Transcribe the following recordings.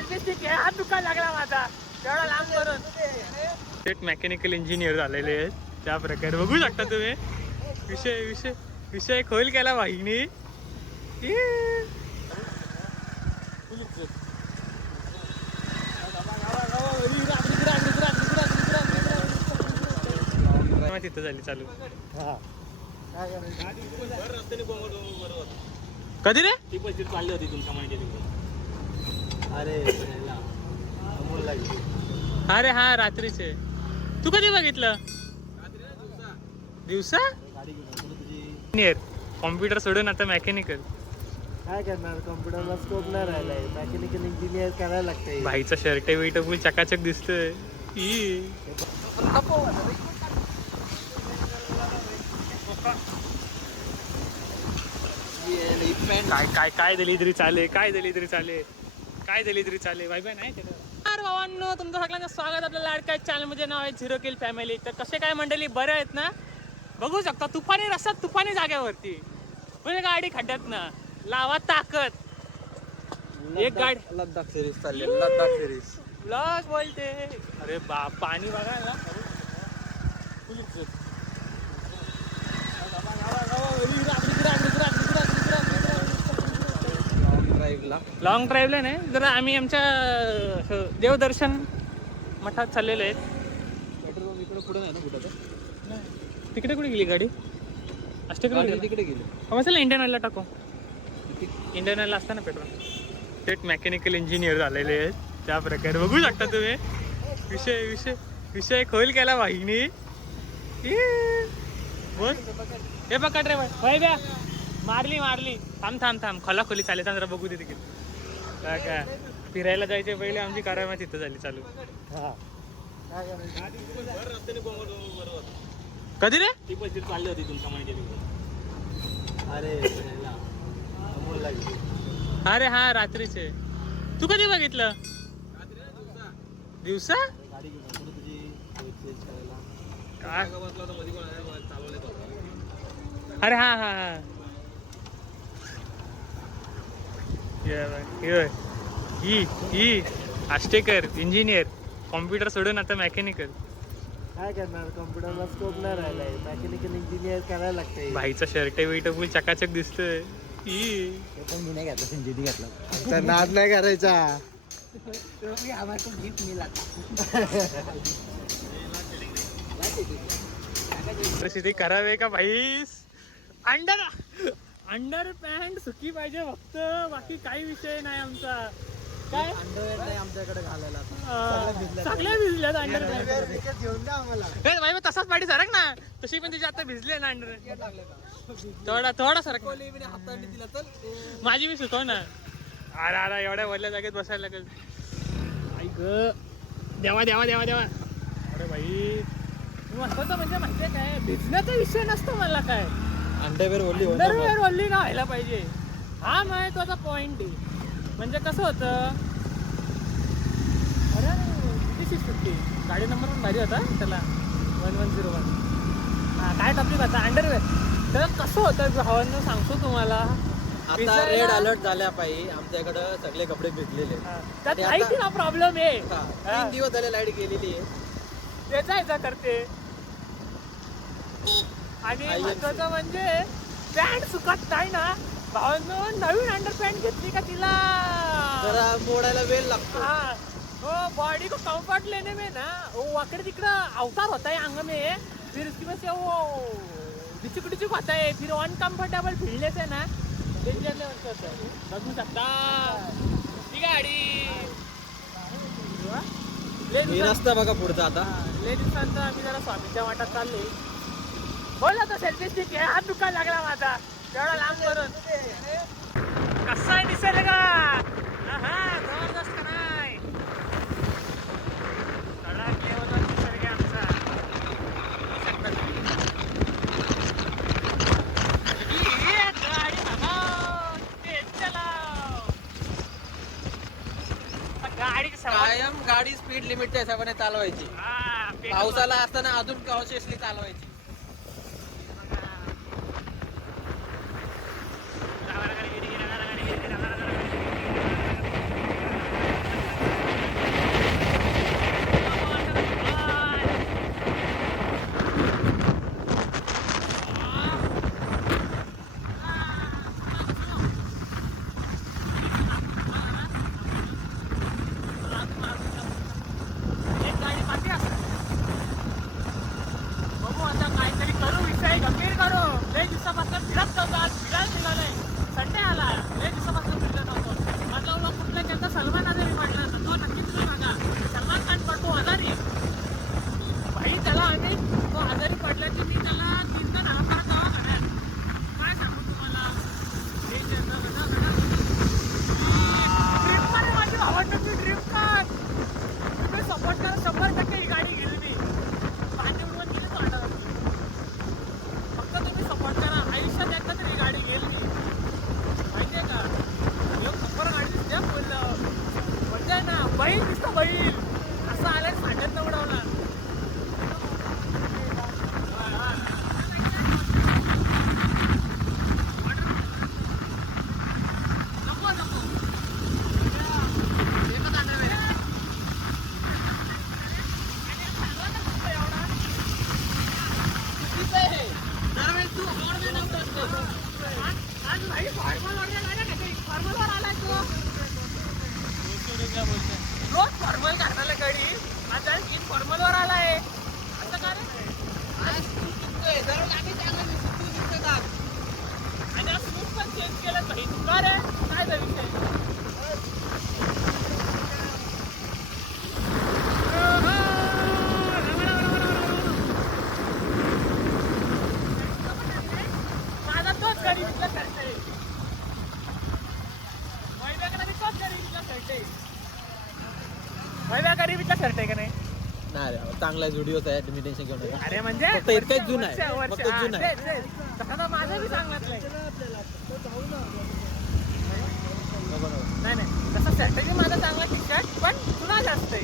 Selfie stick आहे, हात दुखायला लागला माझा एवढा लांब करून. थेट मेकॅनिकल इंजिनियर झालेले आहेत त्या प्रकारे बघू शकता तुम्ही. विषय विषय विषय खोल केला भाईने. तिथं झाली चालू. कधी रे ती पैसे चालली होती तुमच्या माहिती. अरे हा रात्रीचे. तू कधी बघितलं? दिवसा. इंजिनियर कॉम्प्युटर सोडून आता मेकॅनिकल. काय करणार, कॉम्प्युटरला स्कोप नाही राहिलाय, मेकॅनिकल इंजिनियर करायला लागतंय. भाईचा शर्ट वेट फुल चकाचक दिसतोय. काय काय काय दिली तरी चाले, काय दिली तरी चाले, काय दिली तरी चाले. बाय बाय नाही भावांनो, तुमचं सगळ्यांचं स्वागत आपल्या लाडक्या चॅनल मध्ये. नाव आहे झिरो किल फॅमिली. तर कसे काय मंडळी, बरे आहेत ना? बघू शकता तुफानी रस्त्यात, तुफानी जाग्यावरती म्हणजे गाडी खड्ड्यात ना लावा ताकद. एक गाडी लद्दाख सिरीज चालली, लद्दाख सिरीज लॉस बोलते. अरे बाप, पाणी बघा ना. लॉंग ड्राईव्हला नाही, जरा आम्ही आमच्या देवदर्शन मठात चाललेलो आहेत. पेट्रोल पंप इकडे पुढे नाही ना कुठं तर? तिकडे कुठे गेली गाडी? गाडी तिकडे गेली. चला इंडियन ऑइलला टाकू. इंडियन ऑइलला असतं ना पेट्रोल. थेट मेकॅनिकल इंजिनियर झालेले आहेत त्या प्रकारे बघू शकता तुम्ही. विषय विषय विषय खोल केला भाईने. बोल हे पकड रे भाई द्या. मारली मारली. थांब थांब थांब, खोलाखोली चालेल. जरा बघू दे तिकीट. काय काय फिरायला जायचे पहिले आमची कारवाई तिथं झाली चालू. कधी रे ती पैसे चालली होती तुमच्या माहिती. अरे हा रात्रीचे. तू कधी बघितलं? दिवसा. काय? अरे हा हा हा ही आष्टेकर इंजिनियर कॉम्प्युटर सोडून आता मेकॅनिकल. काय करणार, कॉम्प्युटरला स्कोप नाही राहिलाय, मेकॅनिकल इंजिनियर करायला लागतंय. भाईचा शर्ट वेट फुल चकाचक दिसतोय. पण मी नाही घातलं, संजीनी घातला. नाद नाही करायचा. परिस्थिती खराब आहे का भाई? अंडर अंडर पॅन्ट सुकी पाहिजे फक्त, बाकी काही विषय नाही आमचा. काय अंडरवेअर नाही आमच्याकडे घालायला. सगळ्या भिजल्यात अंडर पॅन्ट. घेऊन द्या आम्हाला. भाई मग तसाच पाठी सरक ना. तशी पण तुझी आता भिजले ना अंडर. थोडा थोडा सरक. हाताने दिला तर माझी मी सुकव ना. अरे अरे एवढ्या वरल्या जागेत बसायला लागेल. ऐक देवा देवा देवा देवा. अरे भाई महत्वाचं म्हणजे माहितीये काय, भिजण्याचा विषय नसतो मला. काय अंडरवेअर ओली अंडरवेअर ओली ना व्हायला पाहिजे, हा महत्वाचा पॉइंट आहे. म्हणजे कसं होतं, अरे किती 650 गाडी नंबर पण भारी होता त्याला 1101. हा काय टॉपिक होता अंडरवेअर. तर कसं होतं भावांना सांगतो तुम्हाला. आता रेड अलर्ट झाल्या पाहिजे आमच्याकडं, सगळे कपडे भिजलेले. त्यात लाईट ना प्रॉब्लेम आहे. 3 दिवस झाले लाईट गेलेली आहे. त्याचा ह्याचा करते. आणि महत्वाचं म्हणजे पॅन्ट सुकत नाही ना भावांनो. नवीन अंडर पॅन्ट घेतली का तिला जरा मोडायला वेळ लागतो. हाँ वो बॉडी को कंफर्ट लेने में ना वो वाकड़े तिकड़ा अवतार होता है अंग में, फिर उसकी वजह से वो डिचुक डिचुक होता है, फिर अनकंफर्टेबल फीलने से ना डेंजर लेवल पे होता है. बघू शकता ती गाडी. रस्ता बघा पुढचा. आता लय दिवसांचा आम्ही जरा स्वामीच्या वाटात चालले. बोला तर सेल्फी स्टिक आहे, हात दुखायला लागला माझा एवढा लांब करून. कसा आहे दिसेल का? हा जबरदस्त का नाही. सडक लेवलवर निसर्ग आहे आमचा. गाडी थांबव, तेज चलाव. गाडी कायम गाडी स्पीड लिमिटच्या हिशोबाने चालवायची. पावसाला असताना अजून कॉशियसली चालवायची. बैल दिसतो बैल असं आलाय सांगत न उडवला. रोज फॉर्मल काढायला गाडी आता फॉर्मल वर आलाय असं का रे? आणि आज लूक पण चेंज केलं भाई तू का रे? काय झालं विषय? माझा तोच गाडी विकला करते गरिबीचा शर्ट आहे का नाही? नाही रे, चांगला व्हिडिओ आहे, तुम्ही टेन्शन घेऊ नका. अरे म्हणजे फक्त इतकंच जुनं आहे, फक्त जुनं आहे. तसा माझं बी सांगितलंय. नाही नाही तसा शर्ट बी माझा चांगला टी शर्ट पण जुना जास्त आहे.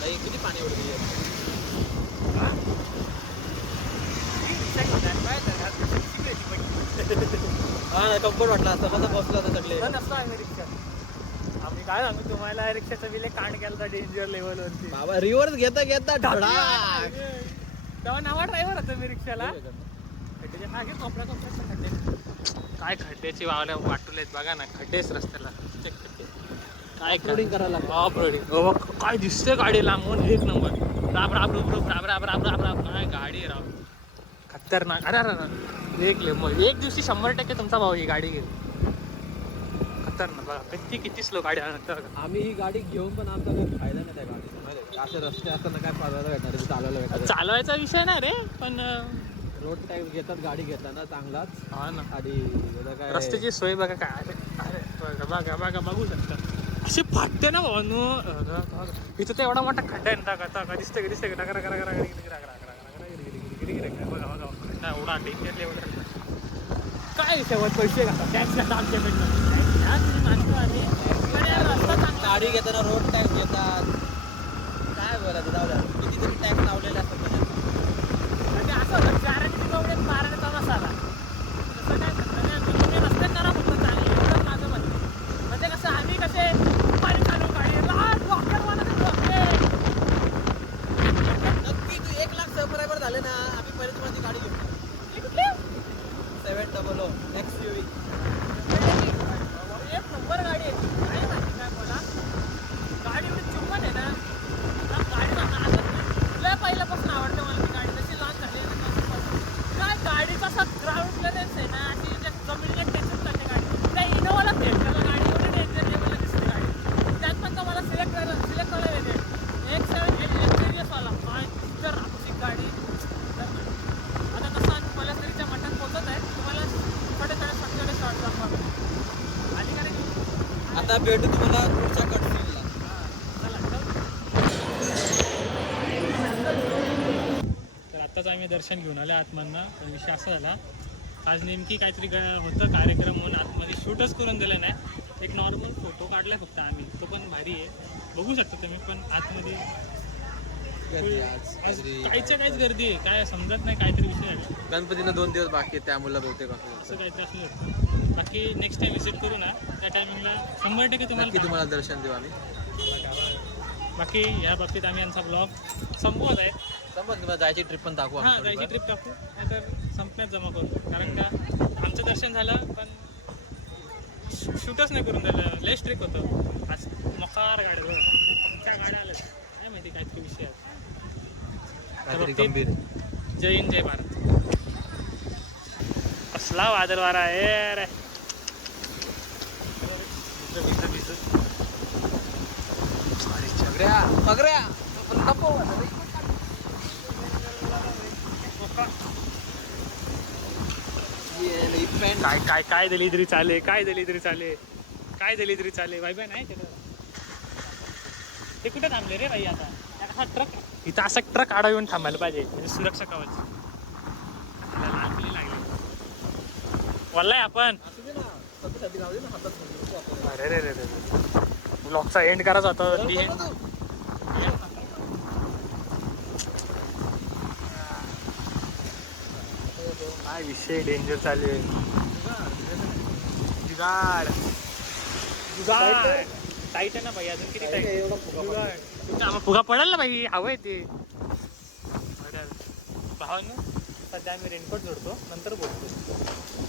नाही, किती पाणी उडली हा कम्फर्ट वाटला असता, कसं बसला होता सगळे नसतो आम्ही रिक्षा. आम्ही काय सांगू तुम्हाला, रिक्षाचा बिल कांड केला होता डेंजर लेवलवरती. बाबा रिव्हर्स घेता घेता धडाक. तेव्हा नवा ड्रायव्हर होता मी रिक्षाला. मागे काय खड्ड्याची वावल्या वाटुलेत बघा ना, खड्डेच रस्त्याला काय रोडिंग करायला ऑफ रोडिंग. काय दिसते गाडी लांबून एक नंबर. राब राब रुब रुब राब राब राब राब राब काय गाडी राव खतरनाक. अरे अरे एक मग एक दिवशी 100% तुमचा भाऊ ही गाडी घेईल. खतरनाक बघा किती स्लो गाडी आणतात. आम्ही ही गाडी घेऊन पण आमचा काही फायदा नाही त्या गाडीचा. असे रस्ते असताना काय फायदा भेटणार, चालवायला भेटणार. चालवायचा विषय नाही रे, पण रोड टाईप घेतात गाडी घेताना चांगलाच. हा ना, आणि काय रस्त्याची सोय बघा काय. अरे अरे बघा बघा बघू शकता अशी फाटते ना भाऊ. इथं तर एवढा मोठा खड्डा आहे ना, दिसते का दिसते का बघा बघा एवढा डेंजर लेवल. काय शेवट पैसे घालतात टॅक्स घालतात आमच्याकडनं. गाडी घेताना रोड टॅक्स घेतात. काय बोलायचं, जाऊ द्या. कितीतरी टॅक्स लावलेले असतात म्हणजे असं होतं 4 किती 12 तास आला तसं काय करतं रस्ते करा फक्त चांगले एवढं माझं म्हणणं. म्हणजे कसं आम्ही कसे पाणी चालू गाडी नक्की तू 1 लाख सबस्क्रायबर झाले ना, आम्ही परत माझी गाडी घेऊ. 700 XUV एक नंबर गाडी आहे. नाही माहिती काय बोला, गाडी एवढी चुंबन आहे ना, गाडी तुला पहिल्यापासून आवडते मला ती गाडी. तशी लॉन्च झाली काय गाडीचा असा ग्राउंड क्लिअरन्स आहे ना, अशी जमिनीला टेन्शन करते गाडी. त्या इनोवाला भेटलं गाडी एवढी डेंजर लेवलला दिसते गाडी. त्यात पण तुम्हाला सिलेक्ट करायला येते. एक सिरियसवाला काय इतर आपली गाडी. आता कसं आम्ही पलसरीच्या मठात पोहोचत आहे, तुम्हाला छोटे शॉर्ट दाखवा आणि का नाही. आता भेटू तुम्हाला पुढच्या कटसीनला. तर आत्ताच आम्ही दर्शन घेऊन आले आतमधनं. पण विषय असा झाला, आज नेमकी काहीतरी होतं कार्यक्रम म्हणून आतमध्ये शूटच करून दिलं नाही. एक नॉर्मल फोटो काढलाय फक्त आम्ही, तो पण भारी आहे, बघू शकता तुम्ही. पण आतमध्ये आज काहीच गर्दी आहे, काय समजत नाही. काहीतरी विषय आहे. गणपतीला 2 दिवस बाकी आहे, त्यामुळे बहुतेक असं काहीतरी असू शकतं. बाकी नेक्स्ट टाइम व्हिजिट करू ना, त्या टायमिंगला 100% तुम्हाला दर्शन देऊ आम्ही. बाकी या बाबतीत आम्ही आमचा ब्लॉग संपवत आहे. तुम्हाला जायची ट्रिप पण दाखवू. हां, जायची ट्रिप टाकू, नाहीतर संपण्यात जमा करू. कारण का आमचं दर्शन झालं पण शूटच नाही करून झालं. लय स्ट्रिक होतं आज. मकार गाड्या त्या गाड्या आल्या काय माहिती काहीतरी विषय आहे. गंभीर. जय हिंद जय भारत. कसला वादळ वारा आहे रे. पगऱ्या काय काय काय दिली तरी चाले, काय दिली तरी चाले, काय दिली तरी चाले. बाई बाय नाही ते कुठे थांबले रे बाई. आता हा ट्रक इथं असा ट्रक आडा येऊन थांबायला पाहिजे, म्हणजे सुरक्षा कवच लागली वल्लाय आपण. अरे रे रे रे ब्लॉगचा एंड करायचा होता काय विषय डेंजर चालू आहे. जुगाड जुगाड टाईट आहे ना भाई, अजून किती टाईट. फुगा पडेल ना भाई, हवं आहे ते. भावांनो सध्या आम्ही रेनकोट जोडतो, नंतर बोलतो.